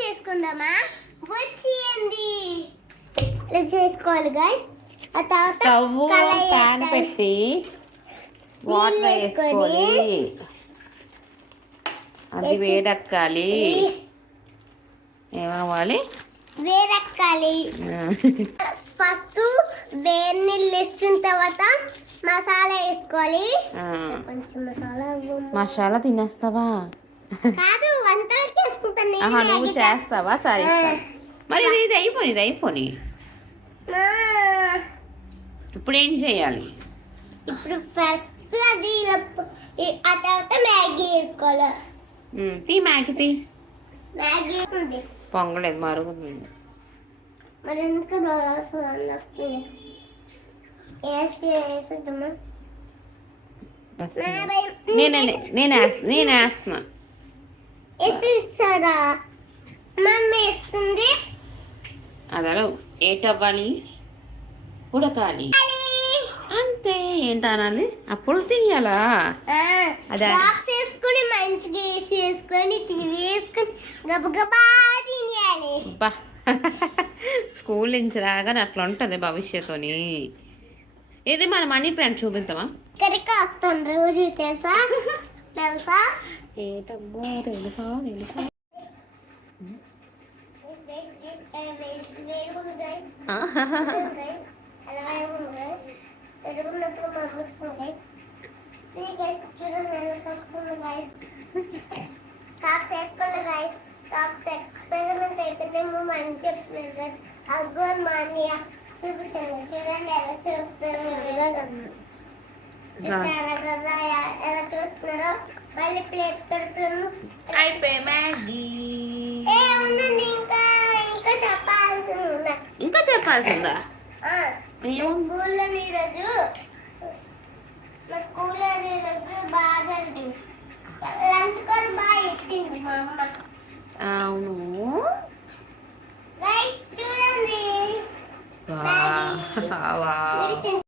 చేసుకుందామా? వచ్చేయండి. ఇలా చేసుకోవాలి గైస్. ఆ తర్వాత స్టవ్ ప్యాన్ పెట్టి వాటర్ వేసుకొని అది వేడెక్కాలి. ఏమవ్వాలి? వేడెక్కాలి. ఫస్ట్ వేడి నీళ్ళు వేసిన తర్వాత మసాలా వేసుకోవాలి. కొంచెం మసాలా తినేస్తావా? కాదు, వంటలు చేసుకుంటాను. నువ్వు చేస్తావా? సరే మరి ఇది అయిపోయి ఇప్పుడు ఏం చేయాలి? ఇప్పుడు ఫస్ట్ అది ఆ తర్వాత మ్యాగీ వేసుకోవాలి. మ్యాగీ మ్యాగీ ఉంది. పొంగలేదు, మరుగుతుంది. మరి ఎందుకు వస్తుంది? వేసేద్దామా? నేను వేస్తున్నా. వేసేస్తారా? మమ్మీ వేస్తుంది. అదలో ఏటవ్వాలి, ఉడకాలి అంతే. ఏంటనాలి? అప్పుడు తినేయాలా? అదే వేసుకొని మంచిగా వేసుకొని వేసుకొని గబగబా తినేయాలి. స్కూల్ నుంచి రాగానే అట్లా ఉంటుంది భవిష్యత్తుని. ఇది మన మనీ ప్లాంట్ చూపిద్దామా? ఇక్కడికి వస్తాను రోజు. తెలుసా? ఏటమ్మో తెలుసా? ఎక్స్పెరిమెంట్ అయిపోయినా మంచి చెప్తున్నారు. అగ్గోన్ మానియా చూపిస్తాను. చూడండి ఎలా చూస్తారు కదా, ఎలా చూస్తున్నారో. మళ్ళీ ప్లేట్ తడుపులను అయిపోయి మ్యాగీ. ఏముందండి ఇంకా చెప్పాల్సిందా? స్కూల్లో ఈరోజు బాగా జరిగింది. లంచ్ కూడా బాగా ఎట్టింది మా అమ్మ. అవును. చూడండి.